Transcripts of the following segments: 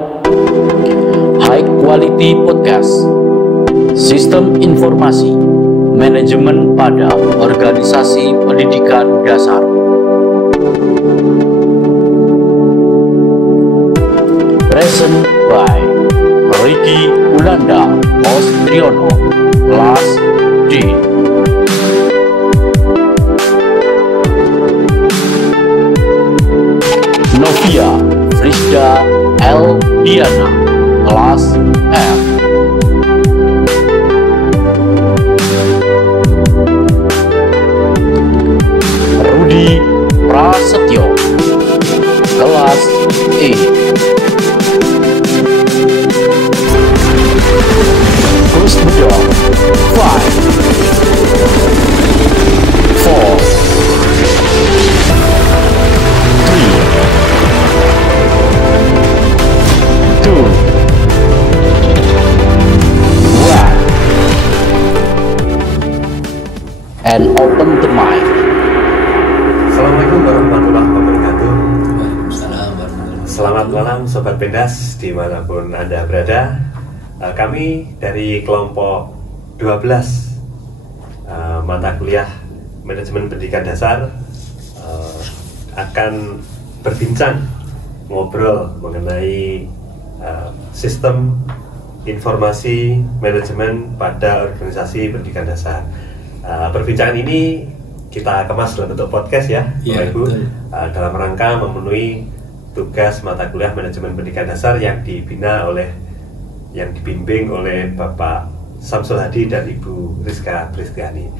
High Quality Podcast, Sistem Informasi Manajemen pada Organisasi Pendidikan Dasar. Present by Ricky Ulanda Ostriono, Kelas D. Novia Frisda L. Diana, Kelas F. Rudi Prasetyo, Kelas E. Close the door. 5, 4, 3, 2, 1, and open the mic. Assalamualaikum warahmatullahi wabarakatuh. Waalaikumsalam warahmatullahi. Selamat malam Sobat Pendas dimanapun Anda berada. Kami dari kelompok 12 mata kuliah Manajemen Pendidikan Dasar akan berbincang, ngobrol mengenai sistem informasi manajemen pada organisasi pendidikan dasar. Perbincangan ini kita kemas dalam bentuk podcast ya, Bapak Ibu, dalam rangka memenuhi tugas mata kuliah manajemen pendidikan dasar yang dibimbing oleh Bapak Samsul Hadi dan Ibu Rizka Pristiani.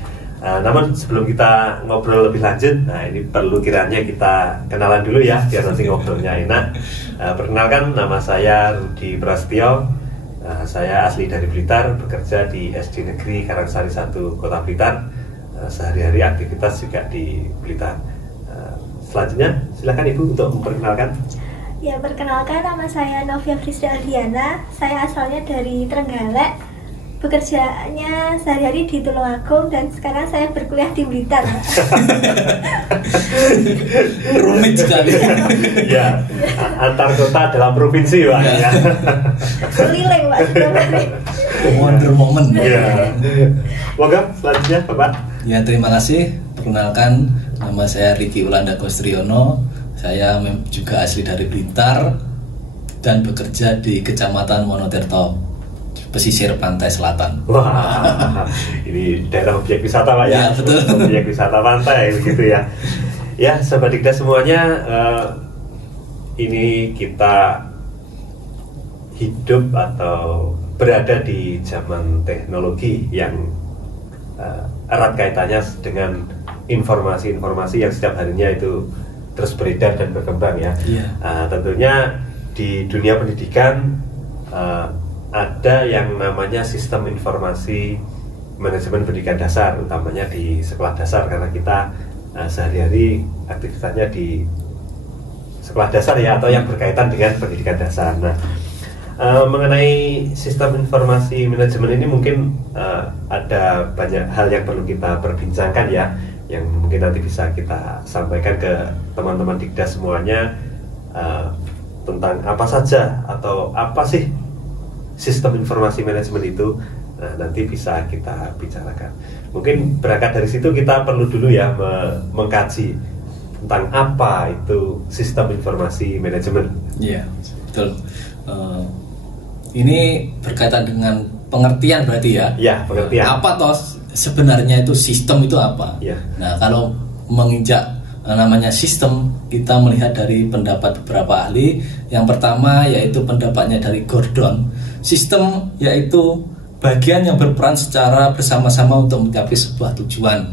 Namun sebelum kita ngobrol lebih lanjut, ini perlu kiranya kita kenalan dulu ya, biar nanti ngobrolnya enak. Perkenalkan, nama saya Rudi Prasetyo. Saya asli dari Blitar, bekerja di SD Negeri Karangsari 1 Kota Blitar. Sehari-hari aktivitas juga di Blitar. Selanjutnya, silakan Ibu untuk memperkenalkan. Ya, perkenalkan, nama saya Novia Frisda Diana. Saya asalnya dari Trenggalek. Bekerjanya sehari-hari di Tulungagung dan sekarang saya berkuliah di Blitar. Rumit sekali. Ya, antar kota dalam provinsi Pak. Ya. Keliling Pak. Wonder moment. Ya. Moga selanjutnya Bapak. Ya, terima kasih. Perkenalkan, nama saya Ricky Ulanda Kostriono. Saya juga asli dari Blitar dan bekerja di Kecamatan Monotirto, pesisir pantai selatan. Wah, ini daerah objek wisata Pak ya. Ya, betul. Objek wisata pantai begitu ya. Ya, Sobat Dikda semuanya, ini kita hidup atau berada di zaman teknologi yang erat kaitannya dengan informasi-informasi yang setiap harinya itu terus beredar dan berkembang ya. Tentunya di dunia pendidikan ada yang namanya sistem informasi manajemen pendidikan dasar, utamanya di sekolah dasar karena kita sehari-hari aktivitasnya di sekolah dasar ya, atau yang berkaitan dengan pendidikan dasar. Nah, mengenai sistem informasi manajemen ini mungkin ada banyak hal yang perlu kita perbincangkan ya, yang mungkin nanti bisa kita sampaikan ke teman-teman Dikda semuanya, tentang apa saja atau apa sih sistem informasi manajemen itu. Nanti bisa kita bicarakan. Mungkin berangkat dari situ kita perlu dulu ya mengkaji tentang apa itu sistem informasi manajemen. Iya, betul. Ini berkaitan dengan pengertian berarti ya? Ya, pengertian. Apa toh sebenarnya itu sistem itu apa? Ya. Nah, kalau menginjak namanya sistem, kita melihat dari pendapat beberapa ahli. Yang pertama yaitu pendapatnya dari Gordon. Sistem yaitu bagian yang berperan secara bersama-sama untuk mencapai sebuah tujuan.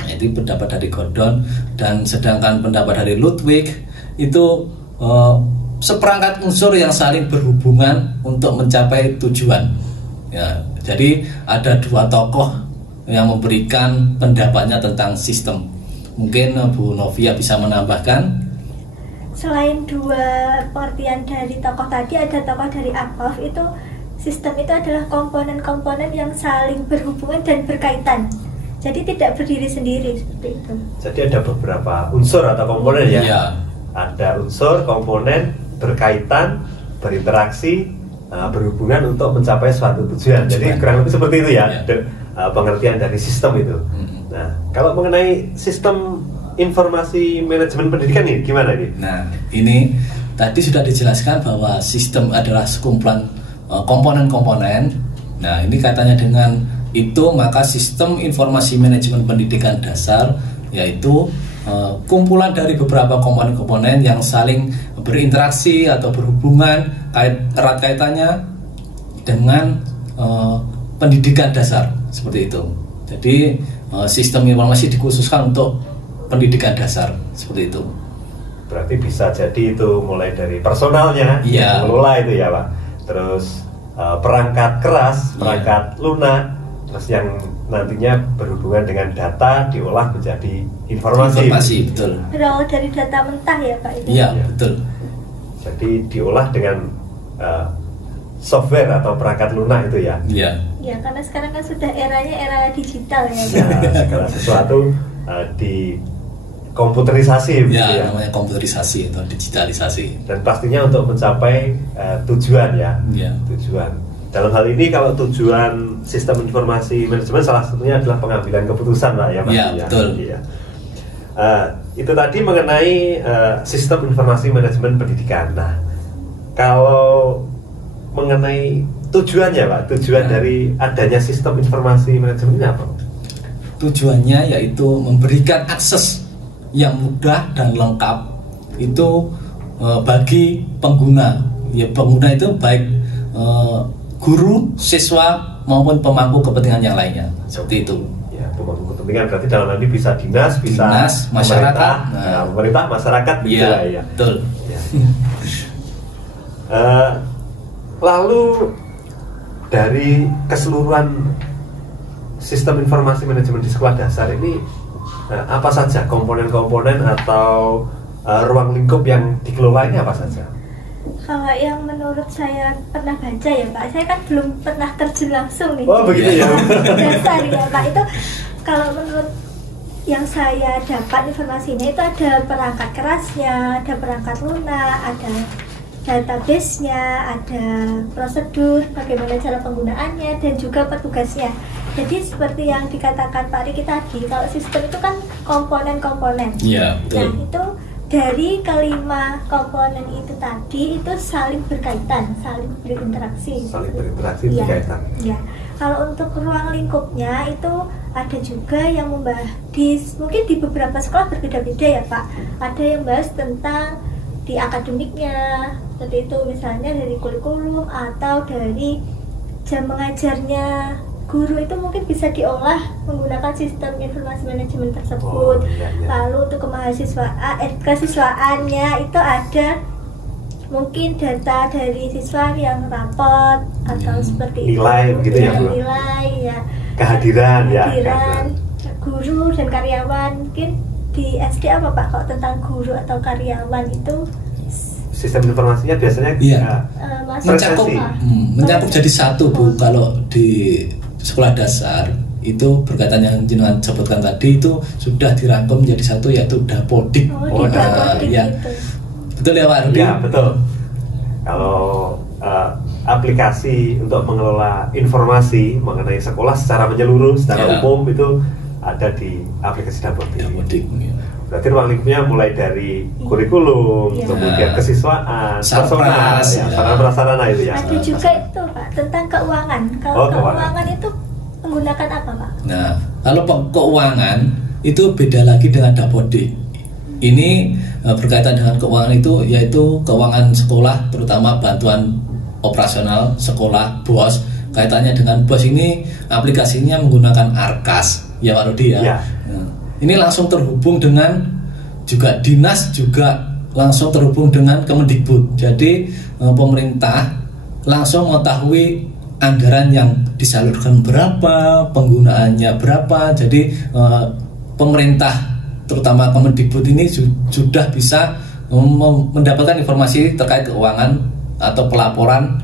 Nah, itu pendapat dari Gordon. Dan sedangkan pendapat dari Ludwig itu seperangkat unsur yang saling berhubungan untuk mencapai tujuan. Ya, jadi ada dua tokoh yang memberikan pendapatnya tentang sistem. Mungkin Bu Novia bisa menambahkan. Selain dua pengertian dari tokoh tadi, ada tokoh dari Akhoff. Itu sistem itu adalah komponen-komponen yang saling berhubungan dan berkaitan. Jadi tidak berdiri sendiri seperti itu. Jadi ada beberapa unsur atau komponen ya. Iya. Ada unsur, komponen, berkaitan, berinteraksi, berhubungan untuk mencapai suatu tujuan. Jadi kurang lebih seperti itu ya, pengertian dari sistem itu. Nah, kalau mengenai sistem informasi manajemen pendidikan ini gimana nih? Nah, ini tadi sudah dijelaskan bahwa sistem adalah sekumpulan komponen-komponen. Nah, ini kaitannya dengan itu, maka sistem informasi manajemen pendidikan dasar yaitu kumpulan dari beberapa komponen-komponen yang saling berinteraksi atau berhubungan erat kaitannya dengan pendidikan dasar, seperti itu. Jadi sistem informasi dikhususkan untuk pendidikan dasar, seperti itu. Berarti bisa jadi itu mulai dari personalnya, yang mengelola itu ya Pak. Terus perangkat keras, perangkat lunak, terus yang nantinya berhubungan dengan data diolah menjadi informasi. Betul. Berawal dari data mentah ya Pak itu. Iya, betul. Jadi diolah dengan software atau perangkat lunak itu ya. Iya. Ya, karena sekarang kan sudah eranya era digital ya. Segala sesuatu di komputerisasi ya, ya. Namanya komputerisasi atau digitalisasi. Dan pastinya untuk mencapai tujuan ya. Tujuan. Dalam hal ini kalau tujuan sistem informasi manajemen salah satunya adalah pengambilan keputusan Pak ya Pak. Iya, betul. Iya. Itu tadi mengenai sistem informasi manajemen pendidikan. Nah, kalau mengenai tujuannya Pak, tujuan dari adanya sistem informasi manajemen ini apa? Tujuannya yaitu memberikan akses yang mudah dan lengkap itu bagi pengguna. Ya, pengguna itu baik guru, siswa maupun pemangku kepentingan yang lainnya, seperti itu. Ya, pemangku kepentingan berarti dalam hal ini bisa dinas, masyarakat, pemerintah, masyarakat, gitu ya. Betul. Ya. Lalu dari keseluruhan sistem informasi manajemen di sekolah dasar ini apa saja komponen-komponen atau ruang lingkup yang dikelola ini apa saja? Kalau yang menurut saya pernah baca ya Pak, saya kan belum pernah terjun langsung nih. Oh begitu ya. Dasar ya Pak, itu kalau menurut yang saya dapat informasinya itu ada perangkat kerasnya, ada perangkat lunak, ada database-nya, ada prosedur, bagaimana cara penggunaannya, dan juga petugasnya. Jadi seperti yang dikatakan Pak Riki tadi, kalau sistem itu kan komponen-komponen. Iya, betul. Nah itu dari kelima komponen itu tadi itu saling berkaitan, saling berinteraksi. Berkaitan. Ya. Kalau untuk ruang lingkupnya itu ada juga yang membahas mungkin di beberapa sekolah berbeda-beda ya Pak. Ada yang bahas tentang di akademiknya, seperti itu misalnya dari kurikulum atau dari jam mengajarnya guru itu mungkin bisa diolah menggunakan sistem informasi manajemen tersebut. Lalu untuk kesiswaannya itu ada mungkin data dari siswa yang rapot atau seperti nilai itu, gitu ya Bu? Nilai ya, kehadiran guru dan karyawan. Mungkin di SD apa Pak kalau tentang guru atau karyawan itu sistem informasinya biasanya mencakup jadi satu Bu. Kalau di sekolah dasar itu berkaitan yang jenengan sebutkan tadi itu sudah dirangkum menjadi satu yaitu Dapodik. Ya. Betul ya Pak Rudi? Ya betul. Kalau aplikasi untuk mengelola informasi mengenai sekolah secara menyeluruh, secara umum itu ada di aplikasi Dapodik. Berarti ruang lingkupnya mulai dari kurikulum, kemudian kesiswaan, personal, sarana-prasarana itu ya. Ada juga itu Pak tentang keuangan. Kalau keuangan itu menggunakan apa Pak? Nah, kalau keuangan itu beda lagi dengan Dapodik. Ini berkaitan dengan keuangan itu yaitu keuangan sekolah, terutama bantuan operasional sekolah, BOS. Kaitannya dengan BOS ini aplikasinya menggunakan Arkas, ya Pak Rudi ya. Nah, ini langsung terhubung dengan juga dinas, juga langsung terhubung dengan Kemendikbud. Jadi pemerintah langsung mengetahui anggaran yang disalurkan berapa, penggunaannya berapa. Jadi pemerintah terutama Kemendikbud ini sudah bisa mendapatkan informasi terkait keuangan atau pelaporan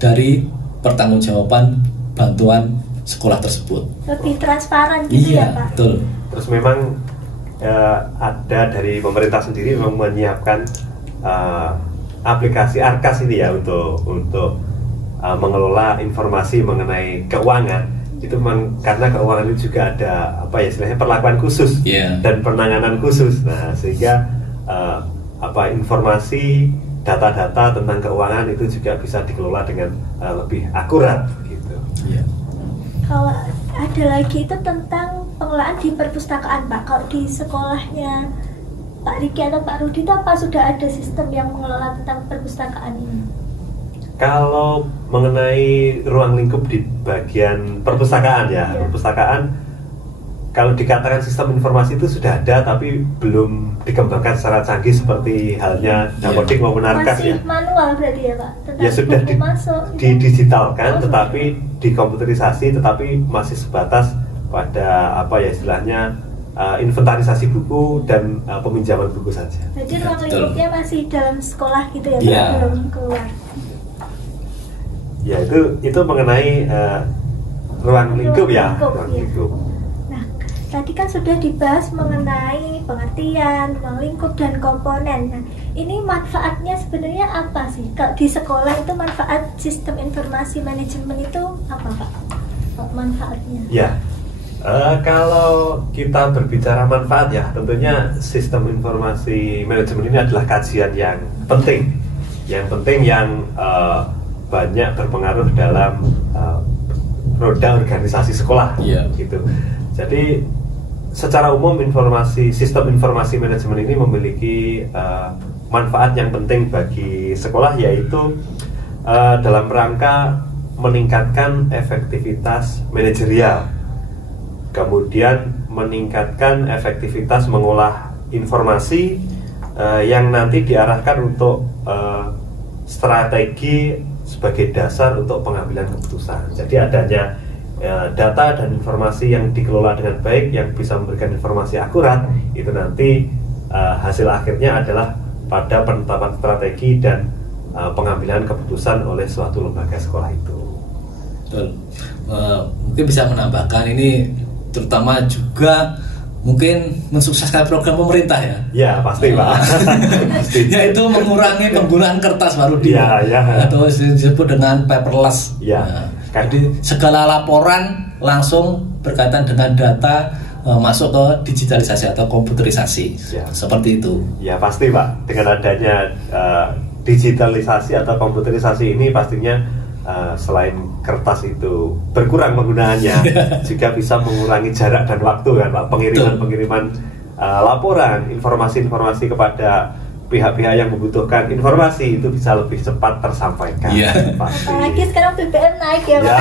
dari pertanggungjawaban bantuan sekolah tersebut. Lebih transparan gitu ya Pak? Betul. Terus memang ada dari pemerintah sendiri memang menyiapkan aplikasi Arkas ini ya untuk mengelola informasi mengenai keuangan itu memang karena keuangan itu juga ada istilahnya perlakuan khusus dan penanganan khusus. Nah sehingga informasi data-data tentang keuangan itu juga bisa dikelola dengan lebih akurat gitu. Kalau ada lagi itu tentang pengelolaan di perpustakaan Pak. Kalau di sekolahnya Pak Riki atau Pak Rudi itu apa sudah ada sistem yang mengelola tentang perpustakaan ini? Kalau mengenai ruang lingkup di bagian perpustakaan perpustakaan kalau dikatakan sistem informasi itu sudah ada tapi belum dikembangkan secara canggih seperti halnya Dapodik maupun Arkas masih manual berarti ya Pak? Ya sudah didigitalkan tetapi dikomputerisasi tetapi masih sebatas pada istilahnya inventarisasi buku dan peminjaman buku saja. Jadi ruang lingkupnya masih dalam sekolah gitu ya Pak? Belum keluar. Ya itu mengenai ruang lingkup ya. Ruang lingkup. Tadi kan sudah dibahas mengenai pengertian, ruang lingkup, dan komponen. Nah, ini manfaatnya sebenarnya apa sih? Kalau di sekolah itu manfaat sistem informasi manajemen itu apa Pak? Manfaatnya? Ya, kalau kita berbicara manfaat ya, tentunya sistem informasi manajemen ini adalah kajian yang penting. Yang banyak berpengaruh dalam roda organisasi sekolah. Gitu. Jadi secara umum sistem informasi manajemen ini memiliki manfaat yang penting bagi sekolah yaitu dalam rangka meningkatkan efektivitas manajerial, kemudian meningkatkan efektivitas mengolah informasi yang nanti diarahkan untuk strategi sebagai dasar untuk pengambilan keputusan. Jadi adanya data dan informasi yang dikelola dengan baik yang bisa memberikan informasi akurat itu nanti hasil akhirnya adalah pada penetapan strategi dan pengambilan keputusan oleh suatu lembaga sekolah itu. Betul. Mungkin bisa menambahkan ini terutama juga mungkin mensukseskan program pemerintah ya. Ya pasti Pak. Yaitu mengurangi penggunaan kertas baru atau disebut dengan paperless. Jadi segala laporan langsung berkaitan dengan data masuk ke digitalisasi atau komputerisasi seperti itu. Ya pasti Pak, dengan adanya digitalisasi atau komputerisasi ini pastinya selain kertas itu berkurang penggunaannya juga bisa mengurangi jarak dan waktu kan Pak, pengiriman laporan informasi-informasi kepada pihak-pihak yang membutuhkan informasi itu bisa lebih cepat tersampaikan. Apalagi sekarang BBM naik ya Pak.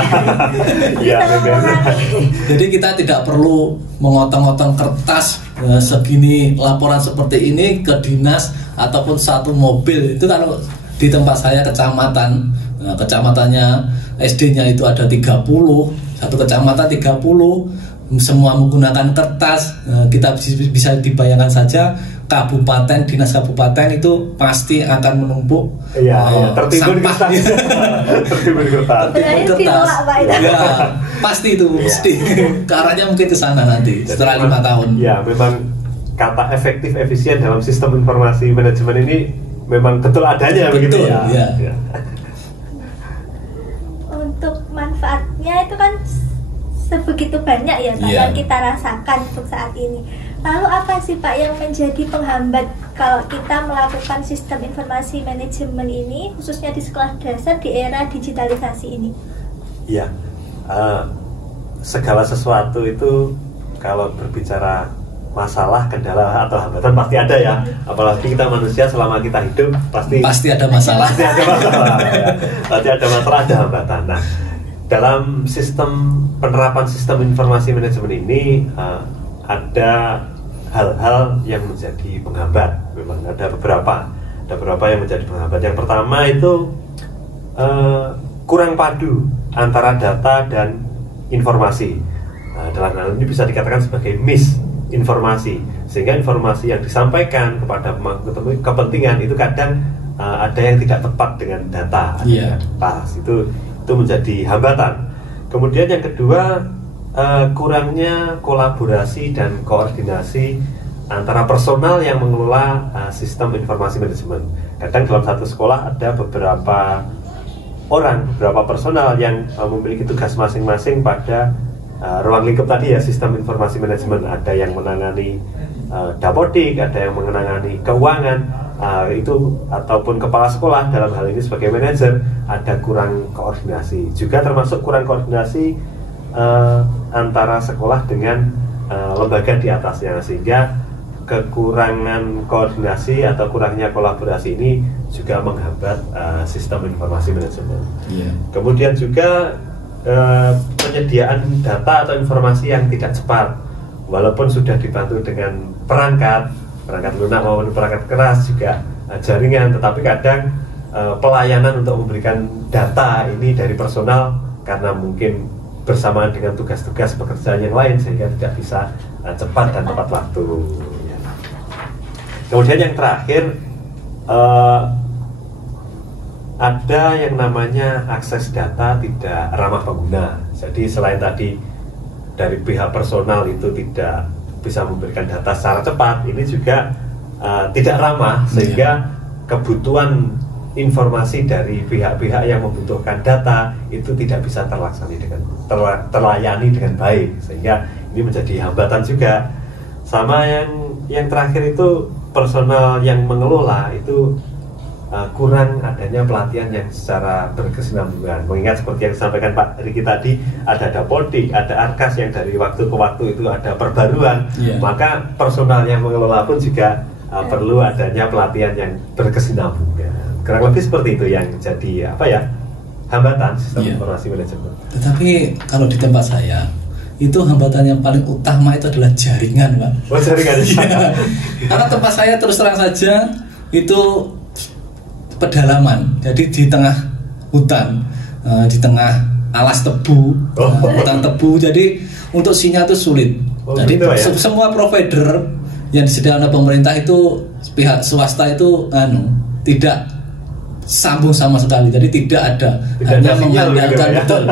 Jadi kita tidak perlu mengotong-otong kertas segini laporan seperti ini ke dinas ataupun satu mobil. Itu kalau di tempat saya kecamatannya SD-nya itu ada 30, satu kecamatan 30, semua menggunakan kertas. Kita bisa dibayangkan saja dinas kabupaten itu pasti akan menumpuk sampah. Tertimbun kertas. Pasti itu mesti ke arahnya mungkin ke sana nanti setelah 5 tahun. Ya, memang kata efektif efisien dalam sistem informasi manajemen ini memang betul adanya begitu ya. Untuk manfaatnya itu kan sebegitu banyak ya Pak yang kita rasakan untuk saat ini. Lalu apa sih Pak yang menjadi penghambat kalau kita melakukan sistem informasi manajemen ini khususnya di sekolah dasar di era digitalisasi ini? Ya, segala sesuatu itu kalau berbicara masalah, kendala atau hambatan pasti ada ya. Apalagi kita manusia selama kita hidup pasti ada masalah. Pasti ada masalah, ada hambatan. Nah, dalam penerapan sistem informasi manajemen ini ada hal-hal yang menjadi penghambat. Memang ada beberapa yang menjadi penghambat. Yang pertama itu kurang padu antara data dan informasi. Dalam hal ini bisa dikatakan sebagai misinformasi, sehingga informasi yang disampaikan kepada kepentingan itu kadang ada yang tidak tepat dengan data, pas itu menjadi hambatan. Kemudian yang kedua, kurangnya kolaborasi dan koordinasi antara personal yang mengelola sistem informasi manajemen. kadang dalam satu sekolah ada beberapa orang, beberapa personal yang memiliki tugas masing-masing pada ruang lingkup tadi ya, sistem informasi manajemen. Ada yang menangani dapodik, ada yang menangani keuangan, itu ataupun kepala sekolah dalam hal ini sebagai manajer, ada kurang koordinasi. Juga termasuk kurang koordinasi antara sekolah dengan lembaga di atasnya, sehingga kekurangan koordinasi atau kurangnya kolaborasi ini juga menghambat sistem informasi manajemen. Kemudian juga penyediaan data atau informasi yang tidak cepat, walaupun sudah dibantu dengan perangkat lunak maupun perangkat keras, juga jaringan, tetapi kadang pelayanan untuk memberikan data ini dari personal karena mungkin bersamaan dengan tugas-tugas pekerjaan yang lain, sehingga tidak bisa cepat dan tepat waktu. Kemudian yang terakhir, ada yang namanya akses data tidak ramah pengguna. Jadi selain tadi dari pihak personal itu tidak bisa memberikan data secara cepat, ini juga tidak ramah, sehingga kebutuhan informasi dari pihak-pihak yang membutuhkan data itu tidak bisa terlayani dengan baik, sehingga ini menjadi hambatan juga. Sama yang terakhir itu personal yang mengelola itu kurang adanya pelatihan yang secara berkesinambungan. Mengingat seperti yang disampaikan Pak Riki tadi, ada dapodik, ada arkas yang dari waktu ke waktu itu ada perbaruan, maka personal yang mengelola pun juga perlu adanya pelatihan yang berkesinambungan. Kurang lebih seperti itu yang jadi hambatan sistem informasi manajemen. Tetapi kalau di tempat saya itu hambatan yang paling utama itu adalah jaringan, Pak. Oh, jaringan. Karena tempat saya terus terang saja itu pedalaman, jadi di tengah hutan, di tengah alas tebu, hutan tebu, jadi untuk sinyal itu sulit. Jadi gitu, semua provider yang disediakan oleh pemerintah itu, pihak swasta itu tidak sambung sama sekali, jadi tidak ada, hanya mengandalkan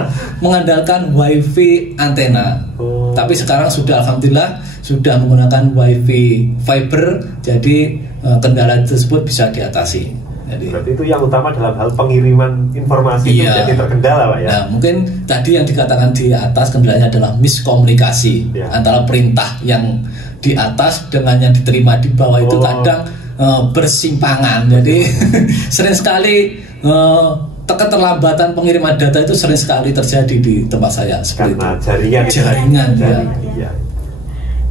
mengandalkan wifi antena. Tapi sekarang sudah alhamdulillah sudah menggunakan wifi fiber, jadi kendala tersebut bisa diatasi. Jadi, berarti itu yang utama dalam hal pengiriman informasi itu jadi terkendala, Pak ya. Nah, mungkin tadi yang dikatakan di atas kendalanya adalah miskomunikasi antara perintah yang di atas dengan yang diterima di bawah itu kadang bersimpangan. Jadi sering sekali keterlambatan pengiriman data itu sering sekali terjadi di tempat saya seperti karena itu. Jaringan.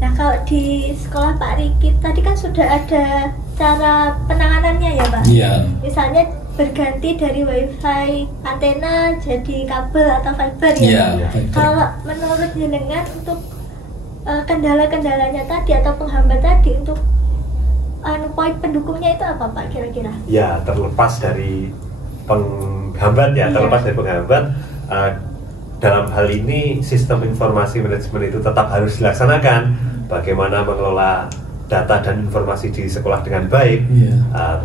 Nah, kalau di sekolah Pak Riki tadi kan sudah ada cara penanganannya ya, Pak? Iya. Misalnya berganti dari wifi antena jadi kabel atau fiber ya, iya, Pak? Kalau menurut jenengan untuk kendala-kendalanya tadi atau penghambat tadi untuk poin pendukungnya itu apa, Pak, kira-kira? Ya, terlepas dari penghambat terlepas dari penghambat, dalam hal ini sistem informasi manajemen itu tetap harus dilaksanakan. Bagaimana mengelola data dan informasi di sekolah dengan baik,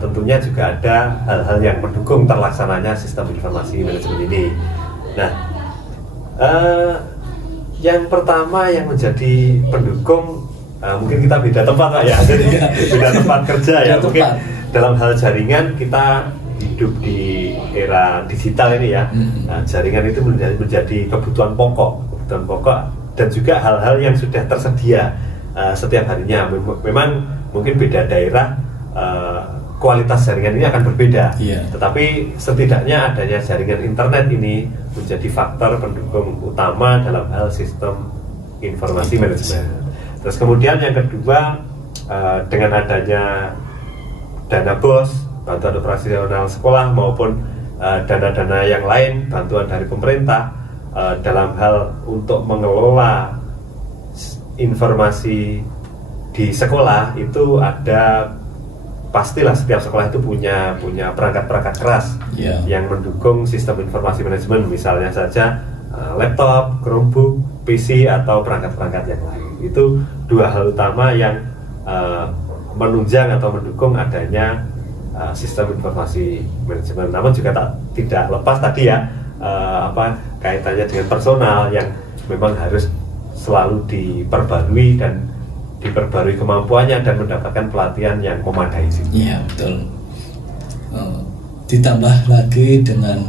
tentunya juga ada hal-hal yang mendukung terlaksananya sistem informasi manajemen ini. Nah, yang pertama yang menjadi pendukung, mungkin kita beda tempat, Pak ya, jadi beda tempat kerja ya. Mungkin dalam hal jaringan kita hidup di era digital ini ya. Jaringan itu menjadi kebutuhan pokok dan juga hal-hal yang sudah tersedia setiap harinya. Memang mungkin beda daerah, kualitas jaringan ini akan berbeda, tetapi setidaknya adanya jaringan internet ini menjadi faktor pendukung utama dalam hal sistem informasi manajemen. Terus kemudian yang kedua, dengan adanya dana BOS, bantuan operasional sekolah, maupun dana-dana yang lain, bantuan dari pemerintah dalam hal untuk mengelola informasi di sekolah itu ada, pastilah setiap sekolah itu punya perangkat-perangkat keras yang mendukung sistem informasi manajemen, misalnya saja laptop, Chromebook, PC atau perangkat-perangkat yang lain. Itu dua hal utama yang menunjang atau mendukung adanya sistem informasi manajemen. Namun juga tidak lepas tadi ya, kaitannya dengan personal yang memang harus selalu diperbarui kemampuannya dan mendapatkan pelatihan yang memadai. Iya, betul. ditambah lagi dengan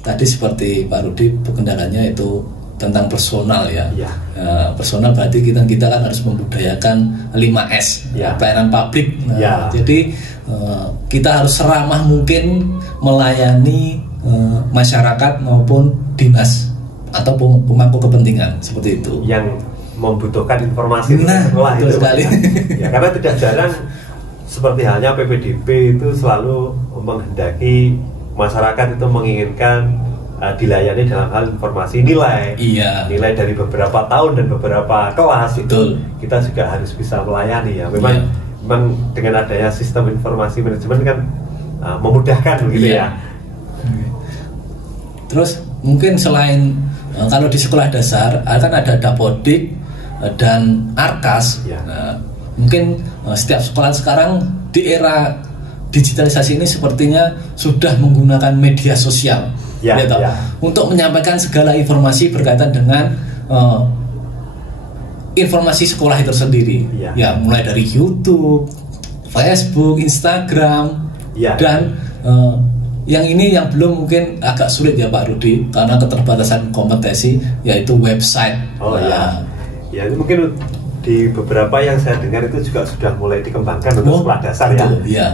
tadi seperti Pak Rudi kendalanya itu tentang personal ya. Personal berarti kita kan harus membudayakan 5S, pelayanan publik. Jadi kita harus seramah mungkin melayani masyarakat maupun dinas atau pemangku kepentingan seperti itu. Yang membutuhkan informasi sekolah itu. Sekali. Ya, karena tidak jarang seperti halnya PPDB itu selalu menghendaki masyarakat itu menginginkan dilayani dalam hal informasi nilai dari beberapa tahun dan beberapa kelas. Itu kita juga harus bisa melayani ya. Memang dengan adanya sistem informasi manajemen kan memudahkan begitu ya. Terus mungkin selain kalau di sekolah dasar akan ada Dapodik dan Arkas. Mungkin setiap sekolah sekarang di era digitalisasi ini sepertinya sudah menggunakan media sosial untuk menyampaikan segala informasi berkaitan dengan informasi sekolah itu sendiri. Mulai dari YouTube, Facebook, Instagram, dan yang ini yang belum mungkin agak sulit ya Pak Rudi karena keterbatasan kompetensi, yaitu website. Ya itu mungkin di beberapa yang saya dengar itu juga sudah mulai dikembangkan untuk sekolah dasar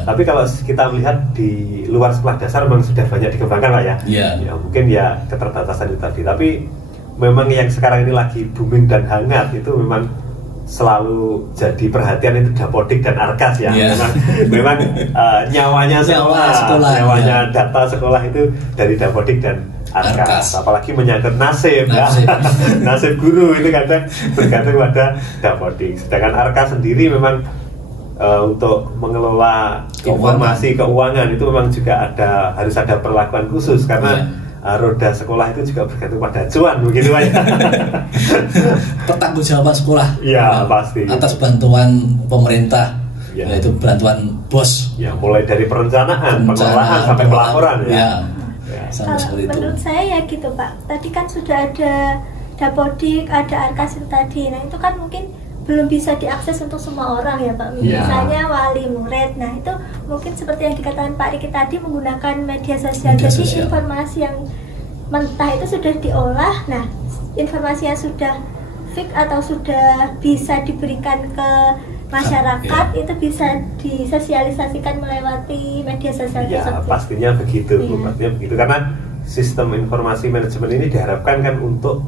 Tapi kalau kita melihat di luar sekolah dasar memang sudah banyak dikembangkan Pak ya. Mungkin ya keterbatasan itu tadi. Tapi memang yang sekarang ini lagi booming dan hangat itu memang selalu jadi perhatian itu Dapodik dan Arkas ya. Memang nyawanya sekolah, data sekolah itu dari Dapodik dan Arkas. Apalagi menyangkut nasib. Nasib guru itu kadang bergantung pada Dapodik. Sedangkan Arkas sendiri memang untuk mengelola informasi keuangan itu memang juga harus ada perlakuan khusus karena roda sekolah itu juga bergantung pada cuan begitu Pak. Pertanggungjawaban sekolah pasti atas bantuan pemerintah, yaitu bantuan BOS. Mulai dari perencanaan, pengelolaan sampai pelaporan menurut saya ya gitu Pak. Tadi kan sudah ada Dapodik, ada Arkas itu tadi. Nah itu kan mungkin belum bisa diakses untuk semua orang ya Pak. Misalnya wali murid. Nah itu mungkin seperti yang dikatakan Pak Riki tadi menggunakan media sosial. Jadi informasi yang mentah itu sudah diolah. Nah informasi yang sudah fix atau sudah bisa diberikan ke masyarakat itu bisa disosialisasikan melewati media sosial tersebut. Pastinya begitu. Pastinya begitu karena sistem informasi manajemen ini diharapkan kan untuk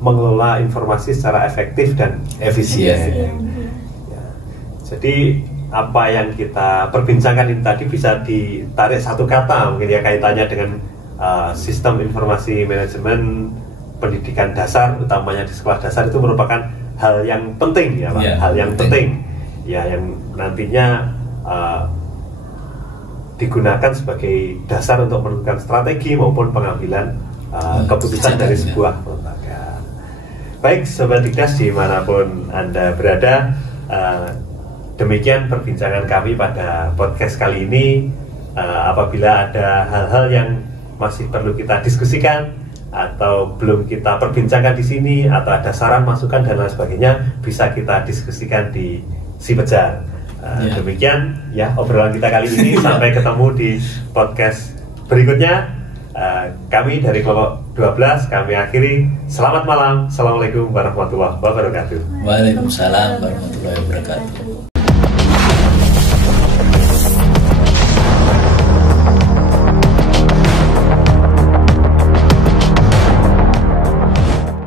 mengelola informasi secara efektif dan efisien. Jadi apa yang kita perbincangkan ini tadi bisa ditarik satu kata mungkin ya kaitannya dengan sistem informasi manajemen pendidikan dasar, utamanya di sekolah dasar itu merupakan hal yang penting ya Pak, hal yang penting ya yang nantinya digunakan sebagai dasar untuk menentukan strategi maupun pengambilan keputusan dari sebuah lembaga. Baik Sobat Digdas dimanapun Anda berada, demikian perbincangan kami pada podcast kali ini. Apabila ada hal-hal yang masih perlu kita diskusikan atau belum kita perbincangkan di sini atau ada saran, masukan dan lain sebagainya, bisa kita diskusikan di Sibejar. Demikian ya obrolan kita kali ini. Sampai ketemu di podcast berikutnya. Kami dari kelompok 12 kami akhiri. Selamat malam. Assalamualaikum warahmatullahi wabarakatuh. Waalaikumsalam warahmatullahi wabarakatuh.